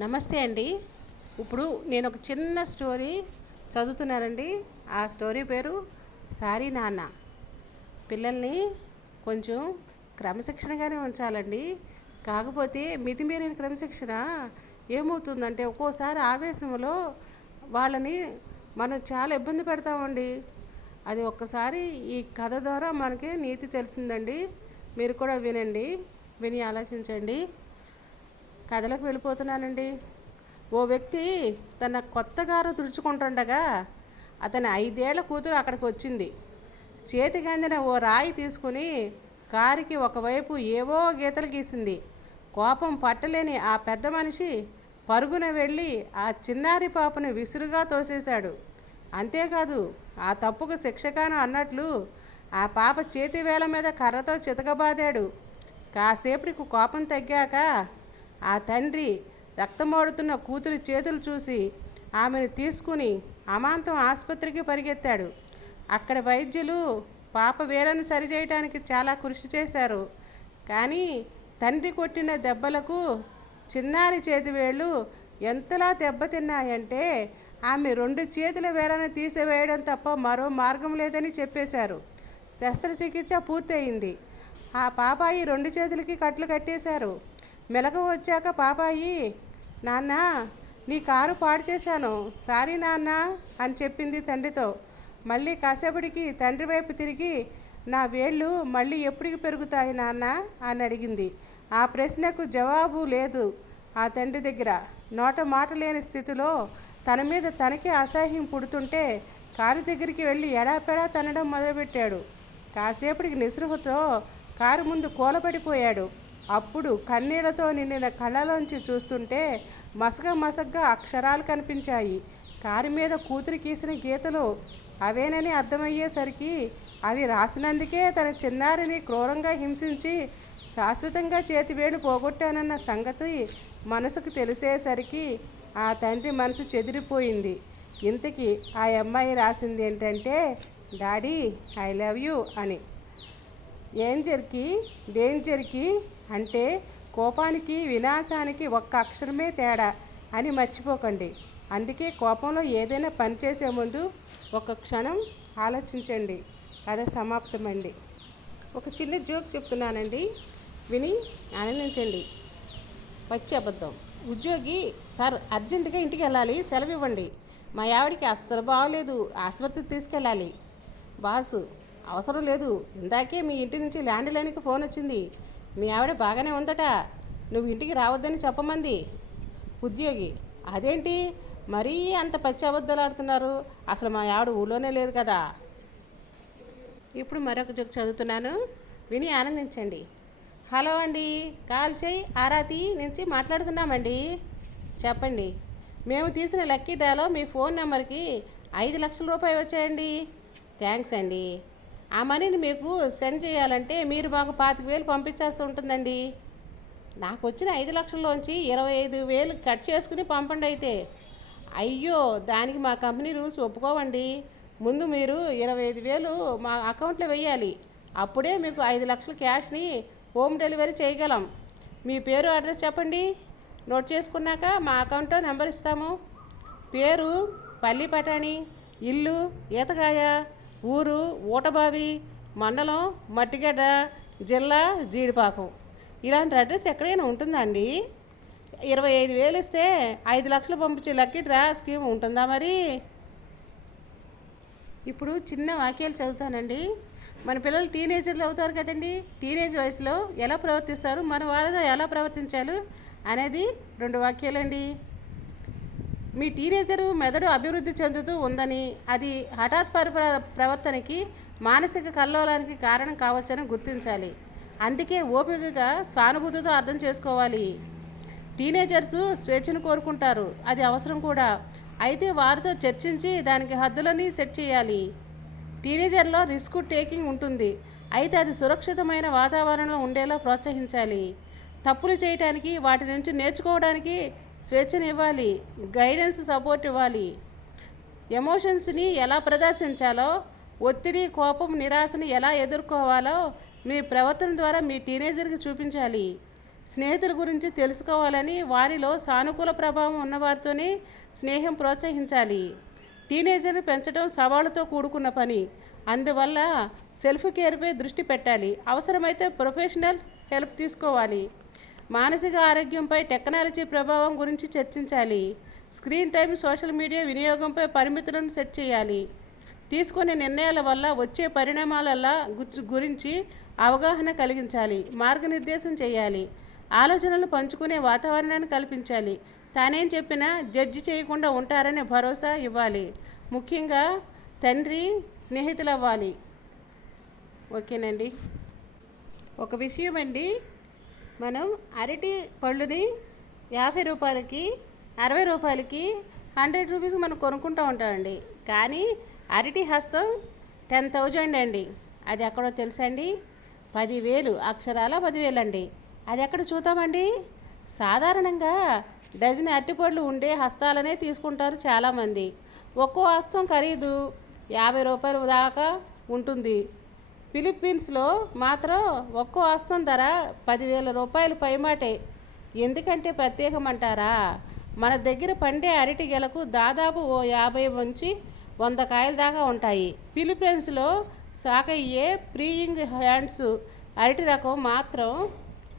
నమస్తే అండి. ఇప్పుడు నేను ఒక చిన్న స్టోరీ చదువుతున్నానండి. ఆ స్టోరీ పేరు సారీ నాన్న. పిల్లల్ని కొంచెం క్రమశిక్షణగానే ఉంచాలండి. కాకపోతే మితిమీరిన క్రమశిక్షణ ఏమవుతుందంటే ఒక్కోసారి ఆవేశంలో వాళ్ళని మనం చాలా ఇబ్బంది పెడతామండి. అది ఒక్కసారి ఈ కథ ద్వారా మనకి నీతి తెలిసిందండి. మీరు కూడా వినండి. విని ఆలోచించండి. కథలకు వెళ్ళిపోతున్నానండి. ఓ వ్యక్తి తన కొత్త కారు తుడుచుకుంటుండగా అతని ఐదేళ్ళ కూతురు అక్కడికి వచ్చింది. చేతికి అందిన ఓ రాయి తీసుకుని కారుకి ఒకవైపు ఏవో గీతలు గీసింది. కోపం పట్టలేని ఆ పెద్ద మనిషి పరుగున వెళ్ళి ఆ చిన్నారి పాపను విసురుగా తోసేశాడు. అంతేకాదు ఆ తప్పుకు శిక్షగాను అన్నట్లు ఆ పాప చేతి వేల మీద కర్రతో చితకబాదాడు. కాసేపటికి కోపం తగ్గాక ఆ తండ్రి రక్తమోడుతున్న కూతురి చేతులు చూసి ఆమెను తీసుకుని అమాంతం ఆసుపత్రికి పరిగెత్తాడు. అక్కడ వైద్యులు పాప వేడను సరిచేయడానికి చాలా కృషి చేశారు. కానీ తండ్రి కొట్టిన దెబ్బలకు చిన్నారి చేతి వేళ్ళు ఎంతలా దెబ్బతిన్నాయంటే ఆమె రెండు చేతుల వేలను తీసివేయడం తప్ప మరో మార్గం లేదని చెప్పేశారు. శస్త్రచికిత్స పూర్తయింది. ఆ పాపాయి రెండు చేతులకి కట్లు కట్టేశారు. మెలకు వచ్చాక పాపాయి నాన్న నీ కారు పాడు చేశాను. సారీ నాన్న అని చెప్పింది తండ్రితో. మళ్ళీ కాసేపటికి తండ్రి వైపు తిరిగి నా వేళ్ళు మళ్ళీ ఎప్పటికి పెరుగుతాయి నాన్న అని అడిగింది. ఆ ప్రశ్నకు జవాబు లేదు ఆ తండ్రి దగ్గర. నోట మాట లేని స్థితిలో తన మీద తనకే అసహ్యం పుడుతుంటే కారు దగ్గరికి వెళ్ళి ఎడాపెడా తనడం మొదలుపెట్టాడు. కాసేపటికి నిస్పృహతో కారు ముందు కూలబడిపోయాడు. అప్పుడు కన్నీళ్ళతో నిండిన కళ్ళలోంచి చూస్తుంటే మసగ మసగ్గా అక్షరాలు కనిపించాయి. కారు మీద కూతురు గీసిన గీతలు అవేనని అర్థమయ్యేసరికి అవి రాసినందుకే తన చిన్నారిని క్రూరంగా హింసించి శాశ్వతంగా చేతివేలు పోగొట్టానన్న సంగతి మనసుకు తెలిసేసరికి ఆ తండ్రి మనసు చెదిరిపోయింది. ఇంతకీ ఆ అమ్మాయి రాసింది ఏంటంటే డాడీ ఐ లవ్ యూ అని. ఏంజర్కి డేంజర్కి అంటే కోపానికి వినాశానికి ఒక్క అక్షరమే తేడా అని మర్చిపోకండి. అందుకే కోపంలో ఏదైనా పని చేసే ముందు ఒక క్షణం ఆలోచించండి. కథ సమాప్తమండి. ఒక చిన్న జోక్ చెప్తున్నానండి. విని ఆనందించండి. వచ్చే అబద్ధం. ఉద్యోగి సార్ అర్జెంటుగా ఇంటికి వెళ్ళాలి. సెలవు ఇవ్వండి. మా ఆవిడికి అస్సలు బాగోలేదు. ఆసుపత్రికి తీసుకెళ్ళాలి. బాసు అవసరం లేదు. ఇందాకే మీ ఇంటి నుంచి ల్యాండ్ లైన్కి ఫోన్ వచ్చింది. మీ ఆవిడ బాగానే ఉందట. నువ్వు ఇంటికి రావద్దని చెప్పమంది. ఉద్యోగి అదేంటి? మరీ అంత పచ్చి అబద్ధాలు ఆడుతున్నారు. అసలు మా ఆవిడ ఊళ్ళోనే లేదు కదా. ఇప్పుడు మరొక జోక్ చదువుతున్నాను. విని ఆనందించండి. హలో అండి కాల్ చేయి ఆరాతి నుంచి మాట్లాడుతున్నామండి. చెప్పండి మేము తీసిన లక్కీ డ్రాలో మీ ఫోన్ నెంబర్కి ఐదు లక్షల రూపాయలు వచ్చాయండి. థ్యాంక్స్ అండి. ఆ మనీని మీకు సెండ్ చేయాలంటే మీరు మాకు పాతిక వేలు పంపించాల్సి ఉంటుందండి. నాకు వచ్చిన ఐదు లక్షల్లోంచి ఇరవై ఐదు వేలు కట్ చేసుకుని పంపండి అయితే. అయ్యో దానికి మా కంపెనీ రూల్స్ ఒప్పుకోవండి. ముందు మీరు ఇరవై ఐదు వేలు మా అకౌంట్లో వెయ్యాలి అప్పుడే మీకు ఐదు లక్షల క్యాష్ని హోమ్ డెలివరీ చేయగలం. మీ పేరు అడ్రస్ చెప్పండి. నోట్ చేసుకున్నాక మా అకౌంట్లో నెంబర్ ఇస్తాము. పేరు పల్లి పటాణి ఇల్లు ఈతకాయ ఊరు ఊటబావి మండలం మట్టిగడ్డ జిల్లా జీడిపాకం. ఇలాంటి అడ్రస్ ఎక్కడైనా ఉంటుందా అండి ఇరవై ఐదు వేలు ఇస్తే ఐదు లక్షలు పంపించే లక్కీ డ్రా స్కీమ్ ఉంటుందా మరి? ఇప్పుడు చిన్న వాక్యాలు చదువుతానండి. మన పిల్లలు టీనేజర్లు అవుతారు కదండి. టీనేజ్ వయసులో ఎలా ప్రవర్తిస్తారు? మన వాళ్ళతో ఎలా ప్రవర్తించాలి అనేది రెండు వాక్యాలండి. మీ టీనేజర్ మెదడు అభివృద్ధి చెందుతూ ఉందని అది హఠాత్ పరి ప్రవర్తనకి మానసిక కల్లోలానికి కారణం కావచ్చని గుర్తించాలి. అందుకే ఓపికగా సానుభూతితో అర్థం చేసుకోవాలి. టీనేజర్స్ స్వేచ్ఛను కోరుకుంటారు. అది అవసరం కూడా. అయితే వారితో చర్చించి దానికి హద్దులని సెట్ చేయాలి. టీనేజర్లో రిస్క్ టేకింగ్ ఉంటుంది. అయితే అది సురక్షితమైన వాతావరణంలో ఉండేలా ప్రోత్సహించాలి. తప్పులు చేయటానికి వాటి నుంచి నేర్చుకోవడానికి స్వేచ్ఛనివ్వాలి గైడెన్స్ సపోర్ట్ ఇవ్వాలి. ఎమోషన్స్ని ఎలా ప్రదర్శించాలో ఒత్తిడి కోపం నిరాశను ఎలా ఎదుర్కోవాలో మీ ప్రవర్తన ద్వారా మీ టీనేజర్కి చూపించాలి. స్నేహితుల గురించి తెలుసుకోవాలని వారిలో సానుకూల ప్రభావం ఉన్నవారితోనే స్నేహం ప్రోత్సహించాలి. టీనేజర్ని పెంచడం సవాళ్ళతో కూడుకున్న పని. అందువల్ల సెల్ఫ్ కేర్పై దృష్టి పెట్టాలి. అవసరమైతే ప్రొఫెషనల్ హెల్ప్ తీసుకోవాలి. మానసిక ఆరోగ్యంపై టెక్నాలజీ ప్రభావం గురించి చర్చించాలి. స్క్రీన్ టైం సోషల్ మీడియా వినియోగంపై పరిమితులను సెట్ చేయాలి. తీసుకునే నిర్ణయాల వల్ల వచ్చే పరిణామాల గురించి అవగాహన కలిగించాలి. మార్గనిర్దేశం చేయాలి. ఆలోచనలు పంచుకునే వాతావరణాన్ని కల్పించాలి. తానేం చెప్పినా జడ్జి చేయకుండా ఉంటారనే భరోసా ఇవ్వాలి. ముఖ్యంగా తండ్రి స్నేహితులు అవ్వాలి ఓకేనండి. ఒక విషయం అండి మనం అరటి పళ్ళుని యాభై రూపాయలకి అరవై రూపాయలకి హండ్రెడ్ రూపీస్ మనం కొనుక్కుంటూ ఉంటామండి. కానీ అరటి హస్తం టెన్ థౌజండ్ అండి. అది ఎక్కడో తెలుసా అండి పదివేలు అక్షరాల పదివేలు అండి అది ఎక్కడ చూద్దామండి? సాధారణంగా డజన్ అరటిపళ్ళు ఉండే హస్తాలనే తీసుకుంటారు చాలామంది. ఒక్కో హస్తం ఖరీదు యాభై రూపాయల దాకా ఉంటుంది. ఫిలిప్పీన్స్లో మాత్రం ఒక్కో హస్తం ధర పదివేల రూపాయలు పైమాటే. ఎందుకంటే ప్రత్యేకమంటారా? మన దగ్గర పండే అరటి గెలకు దాదాపు ఓ యాభై నుంచి వంద కాయల దాకా ఉంటాయి. ఫిలిప్పీన్స్లో సాకయ్యే ప్రీయింగ్ హ్యాండ్స్ అరటి రకం మాత్రం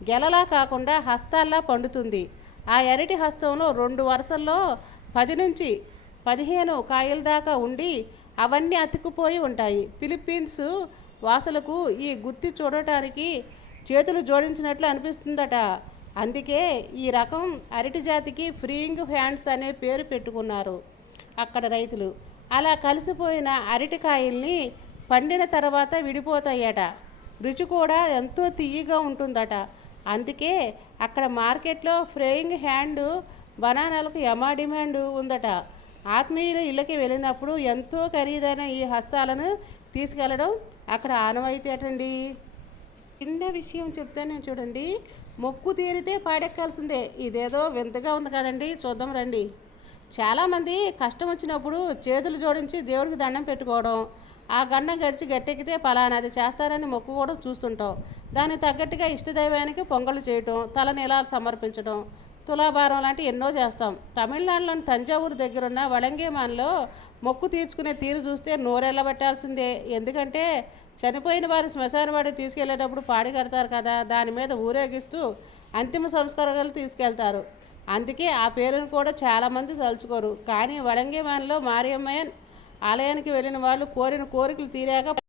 గెలలా కాకుండా హస్తాల్లా పండుతుంది. ఆ అరటి హస్తంలో రెండు వరుసల్లో పది నుంచి పదిహేను కాయల దాకా ఉండి అవన్నీ అతుక్కుపోయి ఉంటాయి. ఫిలిప్పీన్స్ వాసులకు ఈ గుత్తి చూడటానికి చేతులు జోడించినట్లు అనిపిస్తుందట. అందుకే ఈ రకం అరటి జాతికి ఫ్రీయింగ్ హ్యాండ్స్ అనే పేరు పెట్టుకున్నారు అక్కడ రైతులు. అలా కలిసిపోయిన అరటికాయల్ని పండిన తర్వాత విడిపోతాయట. రుచి కూడా ఎంతో తీయగా ఉంటుందట. అందుకే అక్కడ మార్కెట్లో ఫ్రేయింగ్ హ్యాండ్ బనానాలకు ఎమా డిమాండ్ ఉందట. ఆత్మీయుల ఇళ్ళకి వెళ్ళినప్పుడు ఎంతో ఖరీదైన ఈ హస్తాలను తీసుకెళ్ళడం అక్కడ ఆనవాయితీ అటండి చిన్న విషయం చెప్తాను చూడండి. మొక్కు తీరితే పాడెక్కాల్సిందే. ఇదేదో వింతగా ఉంది కదండి. చూద్దాం రండి. చాలామంది కష్టం వచ్చినప్పుడు చేతులు జోడించి దేవుడికి దండం పెట్టుకోవడం ఆ గండం గడిచి గట్టెక్కితే పలానాది చేస్తారని మొక్కుకోవడం చూస్తుంటాం. దానికి తగ్గట్టుగా ఇష్టదైవానికి పొంగలు చేయటం తల నీలాలు సమర్పించడం తులాభారం లాంటి ఎన్నో చేస్తాం. తమిళనాడులోని తంజావూరు దగ్గరున్న వళంగేమాన్లో మొక్కు తీర్చుకునే తీరు చూస్తే నోరెళ్ళబెట్టాల్సిందే ఎందుకంటే చనిపోయిన వారి శ్మశానవాడికి తీసుకెళ్ళేటప్పుడు పాడి కడతారు కదా దాని మీద ఊరేగిస్తూ అంతిమ సంస్కారాలు తీసుకెళ్తారు. అందుకే ఆ పేరును కూడా చాలామంది తలుచుకోరు. కానీ వళంగేమాన్లో మారియమ్మయ్య ఆలయానికి వెళ్ళిన వాళ్ళు కోరిన కోరికలు తీరాక